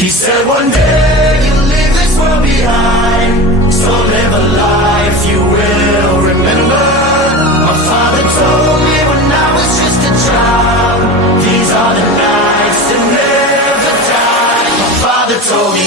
He said one day you'll leave this world behind, so live a life you will remember. My father told me when I was just a child, these are the nights that never die. My father told me